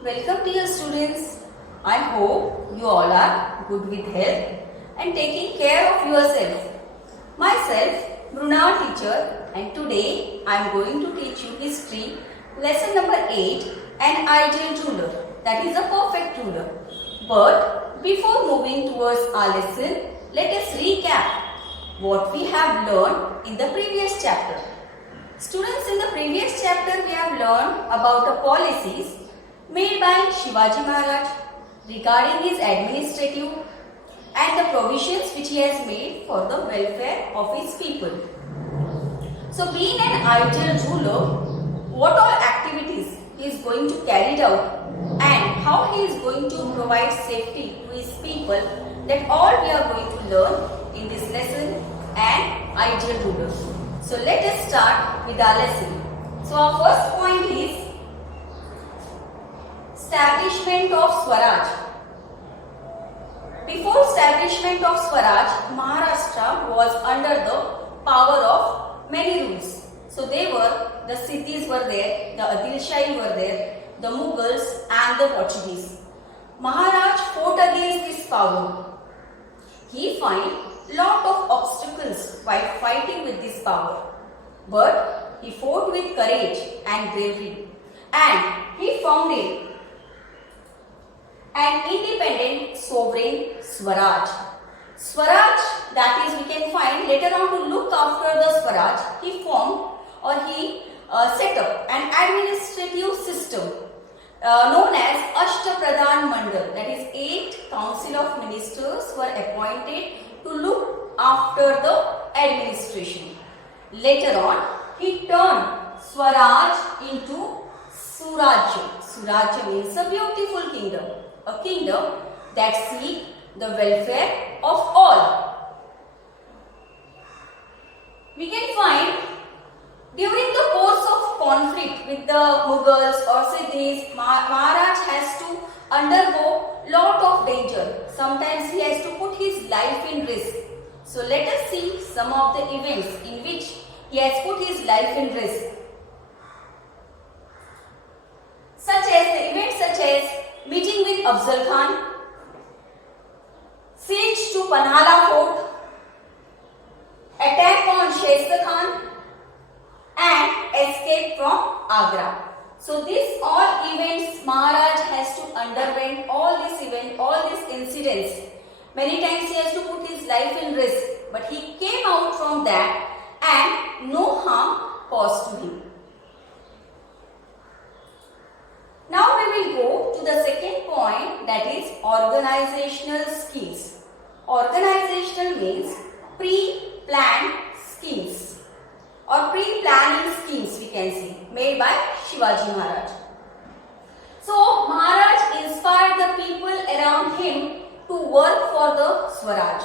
Welcome dear students. I hope you all are good with health and taking care of yourself. Myself, Mrunal teacher, and today I am going to teach you history lesson number 8, an ideal ruler, that is a perfect ruler. But before moving towards our lesson, let us recap what we have learned in the previous chapter. Students, in the previous chapter we have learned about the policies made by Shivaji Maharaj regarding his administrative and the provisions which he has made for the welfare of his people. So being an ideal ruler, what all activities he is going to carry out and how he is going to provide safety to his people, that all we are going to learn in this lesson, an ideal ruler. So let us start with our lesson. So our first point is establishment of Swaraj. Before establishment of Swaraj, Maharashtra was under the power of many rules. So the Siddhis were there, the Adil Shahi were there, the Mughals and the Portuguese. Maharaj fought against this power. He found lot of obstacles while fighting with this power. But he fought with courage and bravery, and he founded an independent sovereign Swaraj. Swaraj, that is, we can find later on to look after the Swaraj, he formed or he set up an administrative system known as Ashtapradhan Mandal, that is 8 council of ministers were appointed to look after the administration. Later on, he turned Swaraj into Surajya. Surajya means a beautiful kingdom. A kingdom that seeks the welfare of all. We can find during the course of conflict with the Mughals or Siddhis, Maharaj has to undergo lot of danger. Sometimes he has to put his life in risk. So let us see some of the events in which he has put his life in risk. Events such as meeting with Afzal Khan, siege to Panhala Fort, attack on Shaista Khan, and escape from Agra. So these all events Maharaj has to underwent all these incidents. Many times he has to put his life in risk, but he came out from that and no harm caused to him. Now we will go to the second point, that is organizational schemes. Organizational means pre-planned schemes or pre-planning schemes, we can say, made by Shivaji Maharaj. So Maharaj inspired the people around him to work for the Swaraj.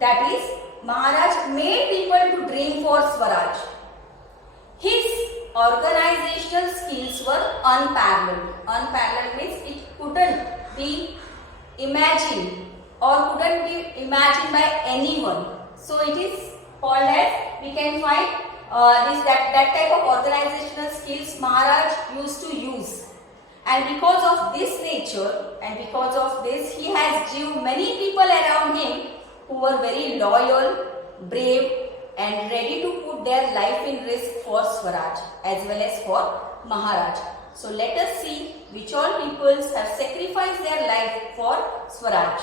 That is, Maharaj made people to dream for Swaraj. His organizational skills were unparalleled. Unparalleled means it couldn't be imagined or couldn't be imagined by anyone. So it is called as, we can find that type of organizational skills Maharaj used to use. And because of this nature and because of this, he has drew many people around him who were very loyal, brave, and ready to put their life in risk for Swaraj as well as for Maharaj. So let us see which all peoples have sacrificed their life for Swaraj.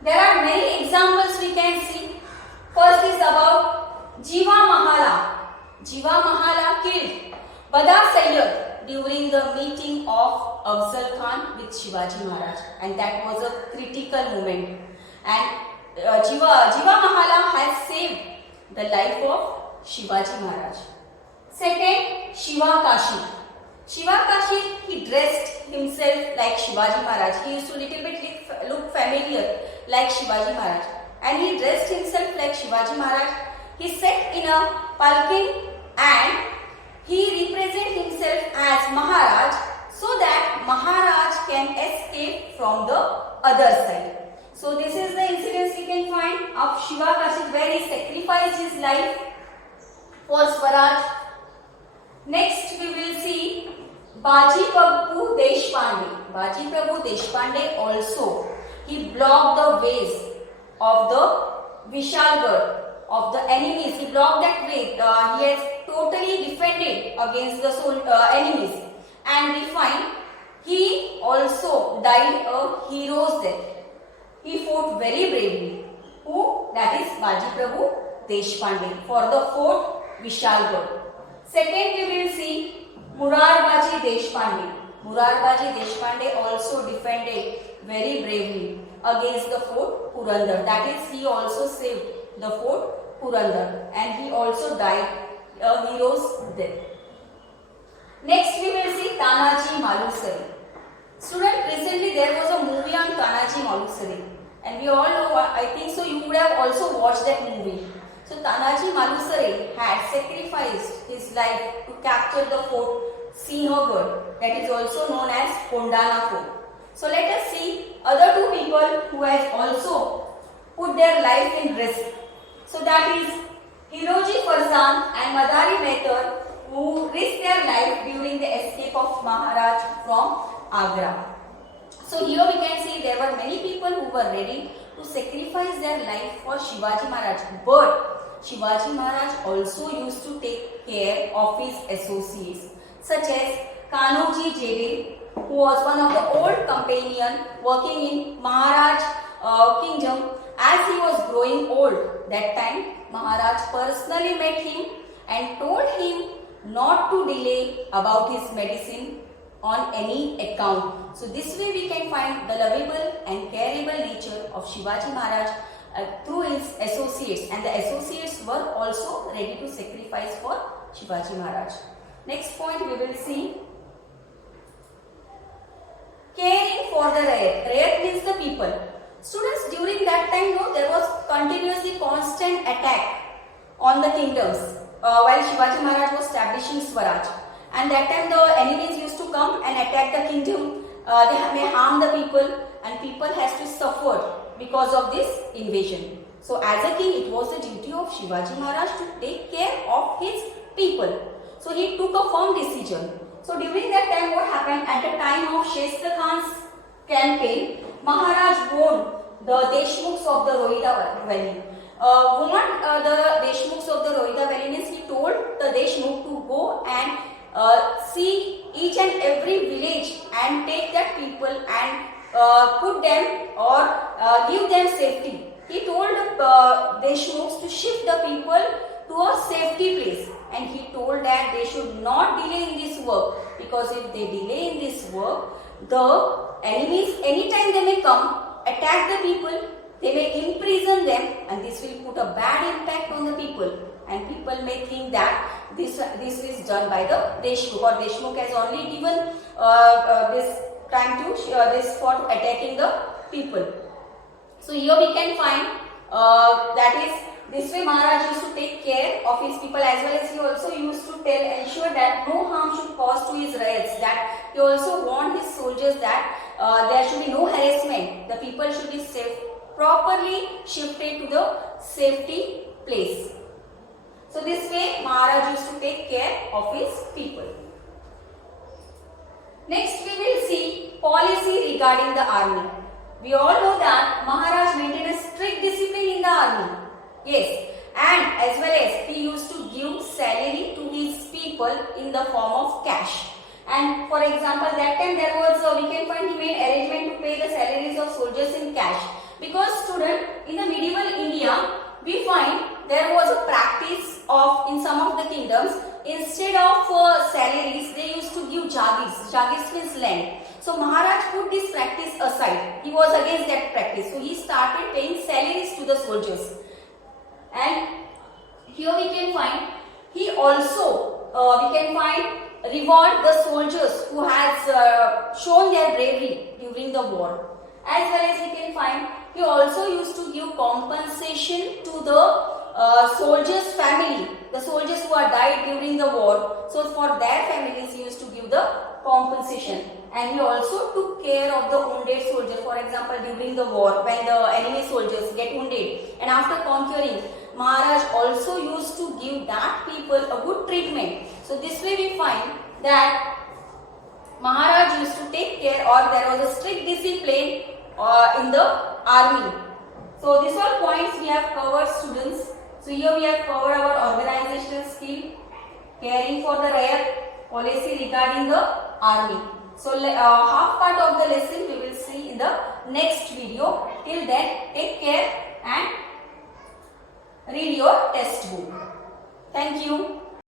There are many examples we can see. First is about Jiva Mahala. Jiva Mahala killed Bada Sayyad during the meeting of Afzal Khan with Shivaji Maharaj, and that was a critical moment. And Jiva Mahala has saved the life of Shivaji Maharaj. Second, Shiva Kashi. Shiva Kashi, he dressed himself like Shivaji Maharaj. He used to little bit look familiar like Shivaji Maharaj. And he dressed himself like Shivaji Maharaj. He sat in a palki and he represented himself as Maharaj so that Maharaj can escape from the other side. So this is the incidents we can find of Shiva Kashi where he sacrificed his life for Swaraj. Next we will see Baji Prabhu Deshpande. Baji Prabhu Deshpande also, he blocked the ways of the Vishalgarh, of the enemies. He blocked that way. He has totally defended against the enemies. And we find he also died a hero's death. He fought very bravely. Who? That is Baji Prabhu Deshpande for the fort Vishalgarh. Second we will see Murarbaji Deshpande. Murarbaji Deshpande also defended very bravely against the fort Purandar. That is, he also saved the fort Purandar and he also died a hero's death. Next we will see Tanaji Malusari. Student, recently there was a movie on Tanaji Malusari and we all know, I think so you would have also watched that movie. So Tanaji Malusari had sacrificed his life to capture the fort Sinhgarh, that is also known as Kondana Fort. So let us see other two people who have also put their life in risk. So that is Hiroji Farzan and Madari Mehtar, who risked their life during the escape of Maharaj from Agra. So here we can see there were many people who were ready to sacrifice their life for Shivaji Maharaj. But Shivaji Maharaj also used to take care of his associates, such as Kanoji Jede, who was one of the old companion working in Maharaj kingdom. As he was growing old, that time Maharaj personally met him and told him not to delay about his medicine on any account. So this way we can find the lovable and careable nature of Shivaji Maharaj through his associates, and the associates were also ready to sacrifice for Shivaji Maharaj. Next point we will see caring for the Rayat. Rayat means the people. Students, during that time, there was continuously constant attack on the kingdoms while Shivaji Maharaj was establishing Swaraj. And that time the enemies used to come and attack the kingdom. They may harm the people and people has to suffer because of this invasion. So as a king, it was the duty of Shivaji Maharaj to take care of his people. So he took a firm decision. So during that time, what happened? At the time of Shestra Khan's campaign, Maharaj warned the Deshmukhs of the Rohita Valley. The Deshmukhs of the Rohita Valley means he told the Deshmukh to go and see each and every village and take that people and put them or give them safety. He told Deshmukhs to shift the people to a safety place, and he told that they should not delay in this work, because if they delay in this work, the enemies, anytime they may come, attack the people, they may imprison them, and this will put a bad impact on the people, and people may think that this is done by the Deshmukh, or Deshmukh has only given this time to this for attacking the people. So here we can find that is this way Maharaj used to take care of his people, as well as he also used to ensure that no harm should cause to his rayats. That he also warned his soldiers that there should be no harassment. The people should be properly shifted to the safety place. So this way Maharaj used to take care of his people. Next we will see policy regarding the army. We all know that Maharaj maintained a strict discipline in the army. Yes, and as well as he used to give salary to his people in the form of cash. And for example, that time there was, we can find he made arrangement to pay the salaries of soldiers in cash. Because student, in the medieval India, we find there was a practice of, in some of the kingdoms, instead of salaries, they used to give jagirs. Jagirs means land. So Maharaj put this practice aside. He was against that practice. So he started paying salaries to the soldiers. And here we can find, he also, reward the soldiers who has shown their bravery during the war. As well as we can find, he also used to give compensation to the soldiers' family, the soldiers who are died during the war. So for their families, he used to give the compensation. And he also took care of the wounded soldiers. For example, during the war, when the enemy soldiers get wounded and after conquering, Maharaj also used to give that people a good treatment. So this way we find that Maharaj used to take care, or there was a strict discipline in the army. So these all points we have covered, students. So here we have covered our organizational skill, caring for the rare, policy regarding the army. So half part of the lesson we will see in the next video. Till then, take care.